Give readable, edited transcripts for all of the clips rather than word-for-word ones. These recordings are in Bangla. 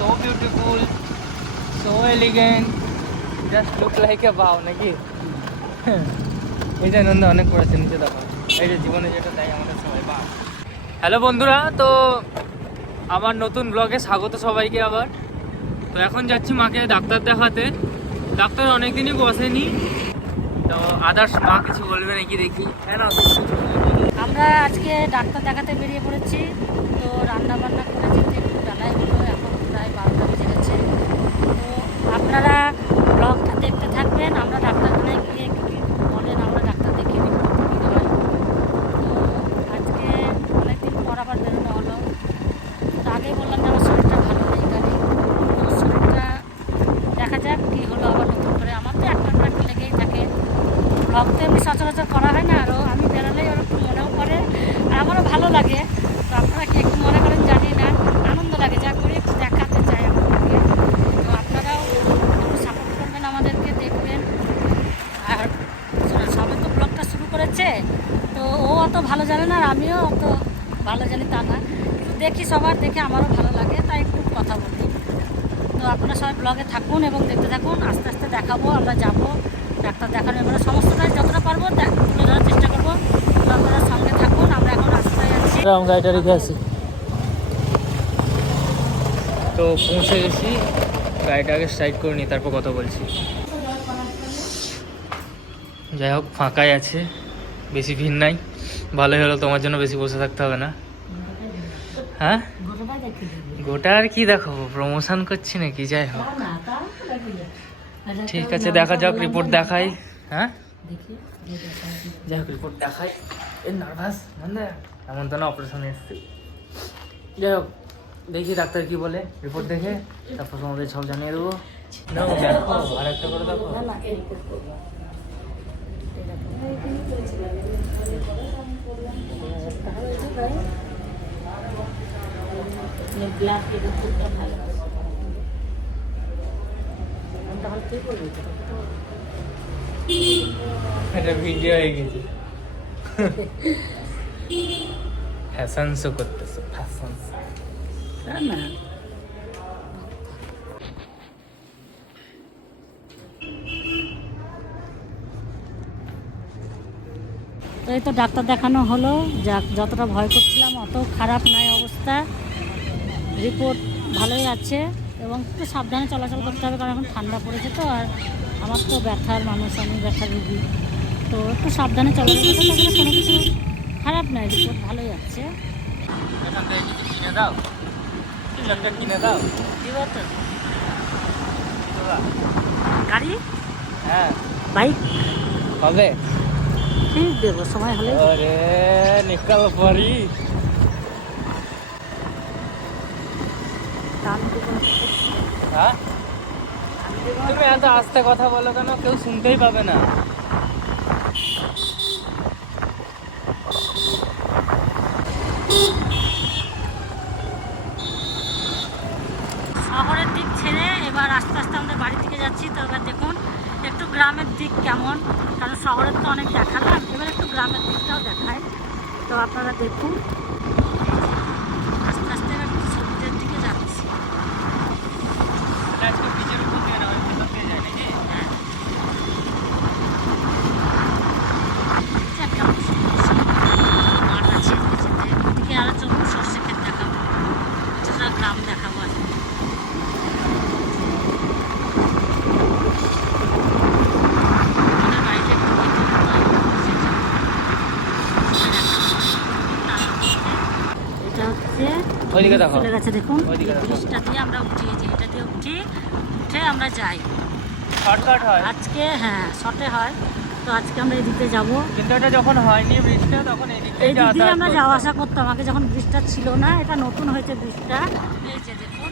so beautiful, so elegant, just look like a wow নাকি? এই যে নন্দ অনেক পড়েছে নিচে দেখো, এই যে জীবনে যেটা তাই আমাদের সবাই বা। হ্যালো বন্ধুরা, তো আমার নতুন ব্লগে স্বাগত সবাইকে আবার। তো এখন যাচ্ছি মাকে ডাক্তার দেখাতে। ডাক্তার অনেকদিনই বসেনি, তো আদার্স মা কিছু বলবে নাকি দেখি। হ্যাঁ না, আমরা আজকে ডাক্তার দেখাতে বেরিয়ে পড়েছি। তো রান্না বান্না করে যেতে একটু বেলায় হলো, এখন প্রায় 12টা বেজে গেছে। তো আপনারা ব্লগটা দেখতে থাকবেন। আমরা ডাক্তারখানায় গিয়ে কি বলেন, আমরা ডাক্তার দেখিয়ে রিপোর্ট নিতে হয়। তো আজকে অনেকদিন পর আবার বেরোনো হলো। তো আগেই বললাম যে আমার শরীরটা ভালো নেই গাড়ি। তো শরীরটা দেখা যাক কী হলো আবার নতুন করে। আমার তো একটা লেগেই থাকে। ব্লগ তো এমনি সচরাচর করা হয় না, আরও আমি বেরোলেই ওরকম মনেও পড়ে, আর আমারও ভালো লাগে। তো আপনারা কি একটু মনে করেন জানি না, আনন্দ লাগে যা করি একটু দেখাতে চাই আপনাদেরকে। তো আপনারাও একটু সাপোর্ট করবেন, আমাদেরকে দেখবেন। আর সবে তো ব্লগটা শুরু করেছে, তো ও অত ভালো জানে না আর আমিও অত ভালো জানি তা না, কিন্তু দেখি সবার দেখে আমারও ভালো লাগে, তাই একটু কথা বলি। তো আপনারা সবাই ব্লগে থাকুন এবং দেখতে থাকুন। আস্তে আস্তে দেখাবো, আমরা যাবো ডাক্তার দেখানো, এবারে সমস্তটাই যতটা পারবো তুলে ধরার চেষ্টা করবো। তো আপনারা সঙ্গে থাকুন। আমরা এখন রাস্তায় আছি, গাড়িটা রেখে আসি। তো পৌঁছে গেছি, গাড়িটা আগে স্টার্ট করে নিই, তারপর কথা বলছি। যাই হোক, ফাঁকাই আছে, বেশি ভিড় নাই, ভালোই হলো। তোমার জন্য বেশি বসে থাকতে হবে না। হ্যাঁ, গোটা আর কি দেখো, প্রমোশন করছি নাকি? যাই হোক, ঠিক আছে, দেখা যাক, রিপোর্ট দেখাই। হ্যাঁ, যাই হোক, রিপোর্ট দেখাই। এ নার্ভাস মানে এমন তো না, অপারেশনে এসেছি। যাই হোক, দেখি ডাক্তার কি বলে, রিপোর্ট দেখে তারপর তোমাদের সব জানিয়ে দেবো। দেখো, আর একটা করে দেখো। এটা ভিডিও হয়ে গেছে। ফ্যাশন শো করতেছে, ফ্যাশন শো না। তো এই তো ডাক্তার দেখানো হলো, যতটা ভয় করছিলাম অত খারাপ নাই অবস্থা। রিপোর্ট ভালোই আছে এবং একটু সাবধানে চলাচল করতে হবে, কারণ এখন ঠান্ডা পড়েছে তো। আর আমার তো ব্যথার মানুষ, আমি ব্যথার রুগী, তো একটু সাবধানে চলাচল করতে হবে। কোনো কিছু খারাপ নাই, রিপোর্ট ভালোই আছে। কিনে দাও, কিনে দাও, দিব তো গাড়ি, হ্যাঁ বাইক হবে, ঠিক দেবো সময় হলে। আরে নিকাল পারি। হ্যাঁ, তুমি এত আস্তে কথা বলো কেন? কেউ শুনতেই পাবে না। শহরের দিক ছেড়ে এবার আস্তে আস্তে আমরা বাড়ির দিকে যাচ্ছি। তো এবার দেখুন একটু গ্রামের দিক কেমন, কারণ শহরের তো অনেক দেখালাম, এবার একটু গ্রামের দিকটাও দেখায়। তো আপনারা দেখুন, আস্তে আস্তে এবার সবুজের দিকে যাচ্ছি। মাঠ আছে এদিকে, আরো চলুন সর্ষে ক্ষেত দেখাবো, কিছুটা গ্রাম দেখাবো আজকে। এটা হচ্ছে চলে গেছে, দেখুন ব্রিজটা দিয়ে আমরা উঠি, যে এটা দিয়ে উঠে আমরা যাই। শর্টকাট হয় আজকে, হ্যাঁ শর্টে হয়। তো আজকে আমরা এদিকে যাবো, কিন্তু এটা যখন হয়নি ব্রিজটা, তখন এই দিক দিয়ে আমরা যাওয়া আসা করতাম আগে, যখন ব্রিজটা ছিল না। এটা নতুন হয়েছে ব্রিজটা, এই যে দেখুন,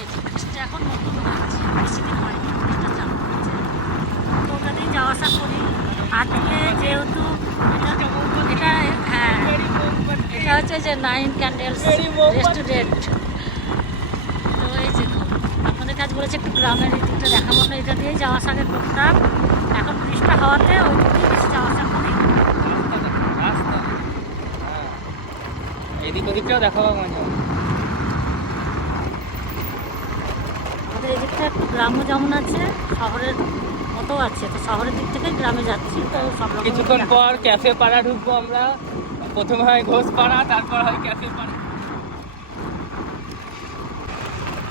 এই যে ব্রিজটা এখন নতুন হয়েছে, বেশি দিন হয়নি, ব্রিজটা চালু হয়েছে। তো ওটা দিয়ে যাওয়া আসা করি। আজকে যেহেতু এটা হ্যাঁ, এটা হচ্ছে যে 9 ক্যান্ডেলস রেস্টুরেন্ট। তো এই যে আপনাদের কাজ বলেছে একটু গ্রামের এই দিকটা দেখাবো, না এটা দিয়েই যাওয়া আসা আগে করতাম। এখন ব্রিজটা হওয়াতে ওই দিকেই বেশি যাওয়া আসা করি। এদিক ওদিকটাও দেখাবো মাঝে। এই দিকটা একটু গ্রামও যেমন আছে শহরের মতো আছে, তো শহরের দিক থেকে গ্রামে যাচ্ছি। তো সব রকম কিছুক্ষণ পর ক্যাফে পাড়া ঢুকবো আমরা। প্রথমে হয় ঘোষ পাড়া, তারপর হয় ক্যাফে পাড়া।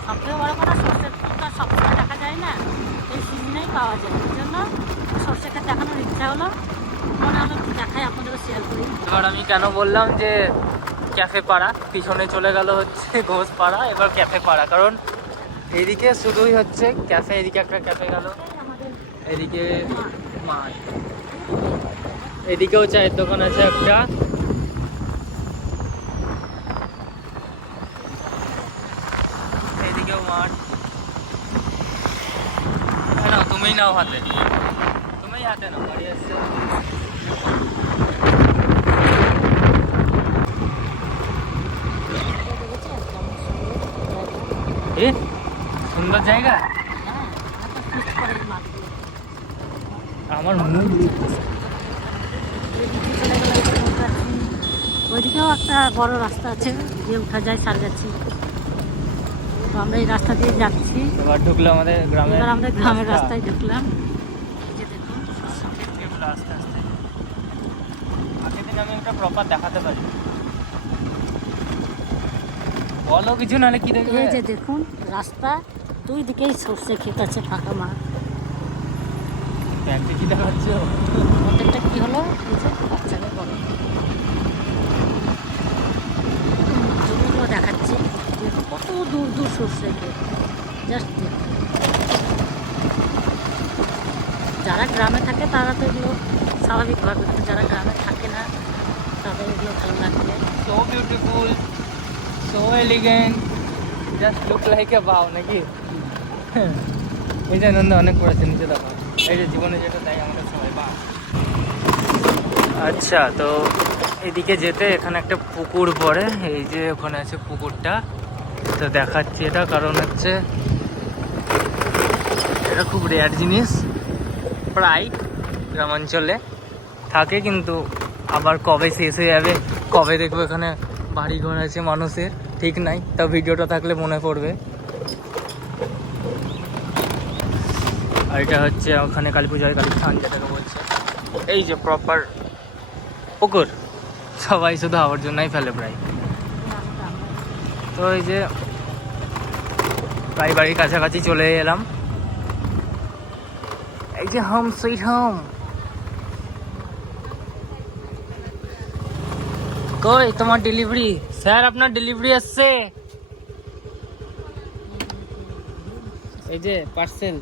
সবথেকে বড় কথা সর্ষের ফুলটা সবসময় দেখা যায় না, এই সিজনেই পাওয়া যায়। এই জন্য সর্ষে ক্ষেত দেখানোর ইচ্ছা হলো, মনে হলো একটু দেখাই, আপনাদের শেয়ার করি। এবার আমি কেন বললাম যে ক্যাফে পাড়া, পিছনে চলে গেল হচ্ছে ঘোষ পাড়া, এবার ক্যাফে পাড়া, কারণ এইদিকে শুধুই হচ্ছে ক্যাফে। এদিকে একটা ক্যাফে গেল, আমাদের এদিকে মাঠ, এদিকেও চায়ের দোকান আছে একটা। এদিকেও মাঠ। নাও তুমিই নাও হাতে, তুমিই হাতে নাও, গাড়ি আসছে। এ সুন্দর জায়গা, আমার মুখ। ওইদিকেও একটা বড় রাস্তা আছে, দিয়ে উঠা যায় সারগাছি। তো আমরা এই রাস্তা দিয়ে যাচ্ছি। এবার ঢুকলো আমাদের গ্রামের, এবার আমরা গ্রামের রাস্তায় ঢুকলাম। এই যে দেখুন এগুলো আস্তে আস্তে। আগের দিন আমি একটা প্রপার দেখাতে পারি, বলো কিছু, নাহলে কি দেখবে। এই যে দেখুন রাস্তা, দুই দিকেই সর্ষে ক্ষেত আছে, ফাঁকা মাঠ। ব্যাংকে কি দেখাচ্ছ? প্রত্যেকটা কি হলো, এই যে বাচ্চাদের বড় জমিগুলো দেখাচ্ছি। দেখুন কত দূর দূর সর্ষে ক্ষেত, জাস্ট দেখুন। যারা গ্রামে থাকে তারা তো এগুলো স্বাভাবিকভাবে, কিন্তু যারা গ্রামে থাকে না তাদের এগুলো ভালো লাগবে। So beautiful, so elegant, just look like a wow, নাকি? এই যে নন্দ অনেক পড়েছে, নিচে দেখো। এই যে জীবনে যেটা তাই আমাদের সবাই বা। আচ্ছা, তো এদিকে যেতে এখানে একটা পুকুর পড়ে, এই যে ওখানে আছে পুকুরটা। তো দেখাচ্ছি এটা, কারণ হচ্ছে এটা খুব রেয়ার জিনিস, প্রায় গ্রামাঞ্চলে থাকে, কিন্তু আবার কবে শেষ হয়ে যাবে, কবে দেখবো এখানে বাড়ি ঘর আছে মানুষের, ঠিক নাই। তা ভিডিওটা থাকলে মনে পড়বে। আর এটা হচ্ছে ওখানে কালী পুজো হয়, কালী স্থান যেটাকে বলছে। এই যে প্রপার পুকুর, সবাই শুধু আবর্জনাই ফেলে প্রায়। তো এই যে প্রায় বাড়ির কাছাকাছি চলে এলাম। এই যে হোম সুইট হোম। কই তোমার ডেলিভারি? স্যার আপনার ডেলিভারি আসছে। এই যে পার্সেল,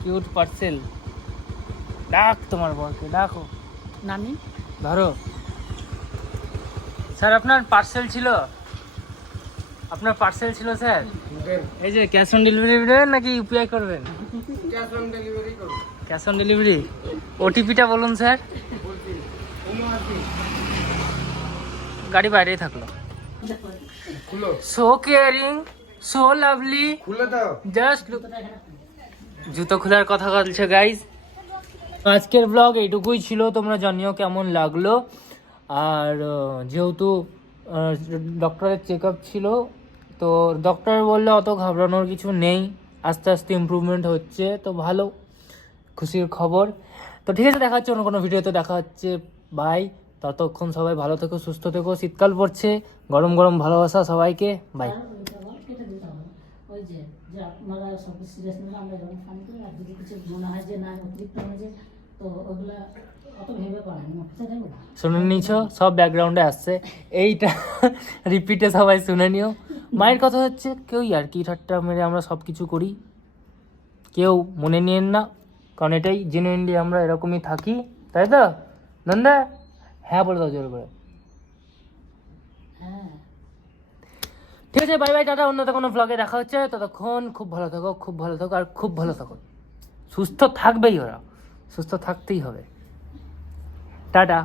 কিউট পার্সেল। ডাক তোমার বরকে, ডাকো। নামি ধরো। স্যার আপনার পার্সেল ছিল, আপনার পার্সেল ছিল স্যার। এই যে ক্যাশ অন ডেলিভারি দেবেন নাকি ইউপিআই করবেন? ক্যাশ অন ডেলিভারি করুন। Cash on delivery. ওটিপিটা বলুন স্যার। গাড়ি বাইরেই থাকলো। খুলো, সো কেয়ারিং, সো লাভলি, খুলে দাও। জাস্ট জুতো খোলার কথা বলছে গাইজ। আজকের ব্লগ এইটুকুই ছিল, তোমরা জানিও কেমন লাগলো। আর যেহেতু ডক্টরের চেক আপ ছিল, তো ডক্টর বললে অত ঘাবড়ানোর কিছু নেই, আস্তে আস্তে ইমপ্রুভমেন্ট হচ্ছে, তো ভালো, খুশির খবর। তো ঠিক আছে, দেখা হচ্ছে অন্য কোনো ভিডিওতে, দেখা হচ্ছে, বাই। ততক্ষণ সবাই ভালো থেকো, সুস্থ থেকো। শীতকাল পড়ছে, গরম গরম ভালোবাসা সবাইকে, বাই। ওই যে আপনারা সব সিরিয়াস নিলে আমরা যখন ফোন করি, আর যদি কিছু মনে হয় যে না অতিরিক্ত হয়েছে, তো ওগুলা অত ভেবে করেন না, বুঝতে পারবেন? শুনে নিছ, সব ব্যাকগ্রাউন্ডে আসছে, এইটা রিপিটে সবাই শুনে নিও। মায়ের কথা হচ্ছে, কেউ আর কি ঠাট্টা মেরে আমরা সব কিছু করি, কেউ মনে নিয়েন না, কারণ এটাই জেনুইনলি আমরা এরকমই থাকি, তাই তো নন্দা? হ্যাঁ বলে দাও জোর করে। হ্যাঁ, ঠিক আছে, বাই বাই, টাটা। অন্য কোনো ব্লগে দেখা হচ্ছে, ততক্ষণ খুব ভালো থাকো, খুব ভালো থাকো, আর খুব ভালো থাকো। সুস্থ থাকবেই ওরা, সুস্থ থাকতেই হবে। টাটা।